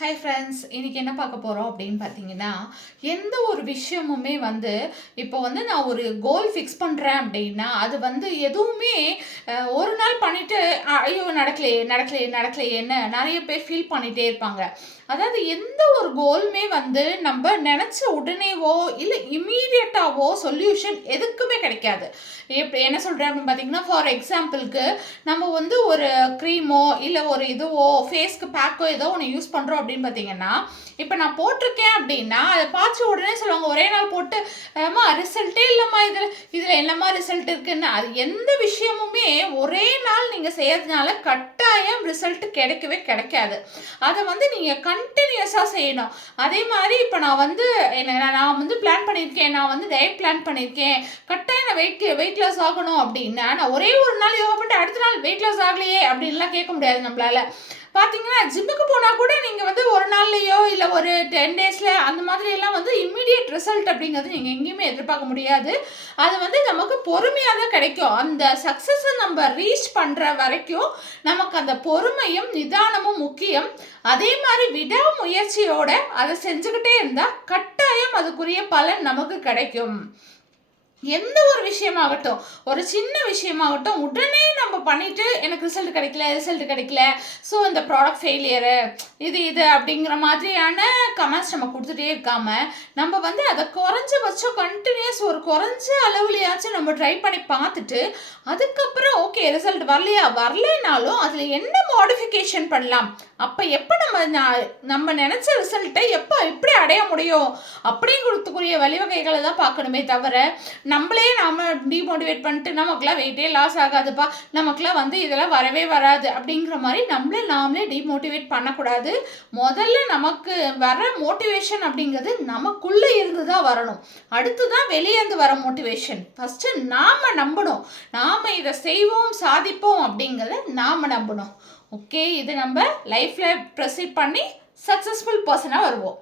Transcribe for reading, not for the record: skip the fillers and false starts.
Hi friends, இன்னைக்கு என்ன பார்க்க போகிறோம் அப்படின்னு பார்த்தீங்கன்னா, எந்த ஒரு விஷயமுமே இப்போ நான் ஒரு கோல் ஃபிக்ஸ் பண்ணுறேன் அப்படின்னா, அது எதுவுமே ஒரு நாள் பண்ணிவிட்டு ஐயோ நடக்கலையே நடக்கலையே நடக்கலையேன்னு நிறைய பேர் ஃபீல் பண்ணிகிட்டே இருப்பாங்க. அதாவது எந்த ஒரு கோலுமே நம்ம நினச்ச உடனேவோ இல்லை இம்மீடியட்டாவோ சொல்யூஷன் எதுக்குமே கிடைக்காது. எப்படி என்ன சொல்கிறேன் அப்படின்னு பார்த்தீங்கன்னா, ஃபார் எக்ஸாம்பிளுக்கு நம்ம ஒரு க்ரீமோ இல்லை ஒரு இதுவோ ஃபேஸ்க்கு பேக்கோ ஏதோ ஒன்று யூஸ் பண்ணுறோம் அப்படின்னு பார்த்தீங்கன்னா, இப்போ நான் போட்டிருக்கேன் அப்படின்னா அதை பார்த்து உடனே சொல்லுவாங்க, ஒரே நாள் போட்டு அம்மா ரிசல்ட்டே இல்லைம்மா, இதில் என்னம்மா ரிசல்ட் இருக்குன்னு. அது எந்த விஷயமுமே ஒரே நாள் நீங்கள் செய்யறதுனால கட்டாயம் ரிசல்ட் கிடைக்கவே கிடைக்காது. அதை நீங்கள் கண்டினியூஸாக செய்யணும். அதே மாதிரி இப்போ நான் பிளான் பண்ணியிருக்கேன், நான் டயட் பிளான் பண்ணியிருக்கேன், கட்டாயம் நான் வெயிட் லாஸ் ஆகணும் அப்படின்னா, நான் ஒரே ஒரு நாள் யோகா பண்ணிட்டு அடுத்த நாள் வெயிட் லாஸ் ஆகலையே அப்படின்லாம் கேட்க முடியாது நம்மளால. பார்த்தீங்கன்னா ஜிம்முக்கு போனால் கூட நீங்கள் ஒரு நாள்லையோ இல்லை ஒரு 10 டேஸில் அந்த மாதிரி எல்லாம் இம்மீடியட் ரிசல்ட் அப்படிங்கிறது நீங்கள் எங்கேயுமே எதிர்பார்க்க முடியாது. அது நமக்கு பொறுமையாக தான் கிடைக்கும். அந்த சக்ஸஸை நம்ம ரீச் பண்ணுற வரைக்கும் நமக்கு அந்த பொறுமையும் நிதானமும் முக்கியம். அதே மாதிரி விடாமுயற்சியோட அதை செஞ்சுக்கிட்டே இருந்தால் கட்டாயம் அதுக்குரிய பலன் நமக்கு கிடைக்கும். எந்த ஒரு விஷயமாகட்டும், ஒரு சின்ன விஷயமாகட்டும், உடனே நம்ம பண்ணிட்டு எனக்கு ரிசல்ட் கிடைக்கல, ஸோ இந்த ப்ராடக்ட் ஃபெயிலியரு இது அப்படிங்கிற மாதிரியான கமெண்ட்ஸ் நம்ம கொடுத்துட்டே இருக்காம, நம்ம அதை குறைஞ்சபட்சம் கண்டினியூஸ் ஒரு குறைஞ்ச அளவுலையாச்சும் நம்ம ட்ரை பண்ணி பார்த்துட்டு, அதுக்கப்புறம் ஓகே ரிசல்ட் வரலைனாலும் அதில் என்ன மாடிஃபிகேஷன் பண்ணலாம், அப்போ எப்போ நம்ம நினச்ச ரிசல்ட்டை எப்போ எப்படி அடைய முடியும் அப்படிங்கிறதுக்குரிய வழிவகைகளை தான் பார்க்கணுமே தவிர, நம்மளே நாம டிமோட்டிவேட் பண்ணிட்டு நமக்குலாம் வெயிட்டே லாஸ் ஆகாதுப்பா, நமக்குலாம் இதெல்லாம் வரவே வராது அப்படிங்கிற மாதிரி நாமளே டிமோட்டிவேட் பண்ணக்கூடாது. முதல்ல நமக்கு வர மோட்டிவேஷன் அப்படிங்கிறது நமக்குள்ளே இருந்து தான் வரணும். அடுத்து தான் வெளியேந்து வர மோட்டிவேஷன். ஃபஸ்ட்டு நாம் நம்பணும், நாம் இதை செய்வோம் சாதிப்போம் அப்படிங்கிறத நாம் நம்பணும். ஓகே, இது நம்ம லைஃப்பில் ப்ரொசீட் பண்ணி சக்ஸஸ்ஃபுல் பர்சனாக வருவோம்.